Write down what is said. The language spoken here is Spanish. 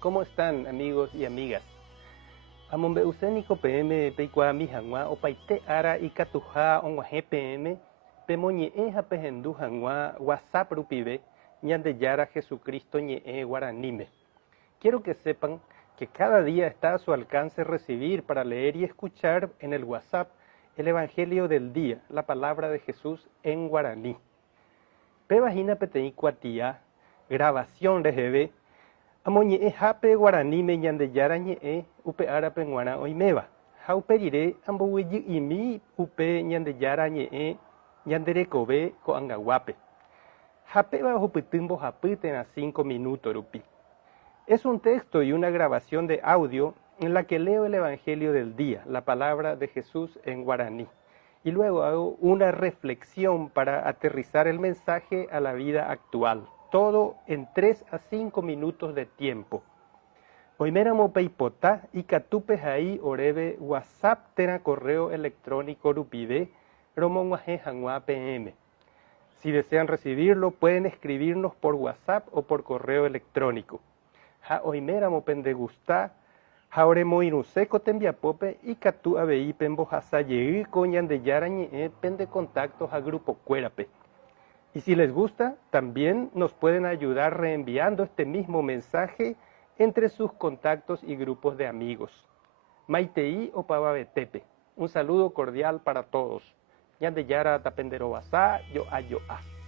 ¿Cómo están, amigos y amigas? Amombeusénico PM peikua mijangua opaite ara ikatuja onguaje PM pemoñe'é hapehendu hangua WhatsApp rupive Ñandejára Jesucristo Ñe'ê Guaraníme. Quiero que sepan que cada día está a su alcance recibir para leer y escuchar en el WhatsApp el Evangelio del día, la palabra de Jesús en guaraní. Pevagina petei cuatía, grabación de GB, amoñe'é hape guaraníme Ñandejára Ñe'ê upe ara penguara oimeva. Hauperire ambogueyimi upe Ñandejára Ñe'ê ñanderekove ko'angaguápe. Hapeva hupytýmbo hapýtena 5 minutos rupi. Es un texto y una grabación de audio en la que leo el Evangelio del día, la palabra de Jesús en guaraní. Y luego hago una reflexión para aterrizar el mensaje a la vida actual. Todo en 3 a 5 minutos de tiempo. Oiméramo peipotá y catupe ahí oreve WhatsApp tena correo electrónico rupive romonguaje hangua PM. Si desean recibirlo, pueden escribirnos por WhatsApp o por correo electrónico. Ha oiméramo pendegustá, ha oremo iruseco tembiapope y catu abei pembo hasayei con Ñandejára Ñe'ê pende contactos a grupo Cuérape. Y si les gusta, también nos pueden ayudar reenviando este mismo mensaje entre sus contactos y grupos de amigos. Maitei o Pavabetepe. Un saludo cordial para todos. Ñandejára tapendero basá, yo a.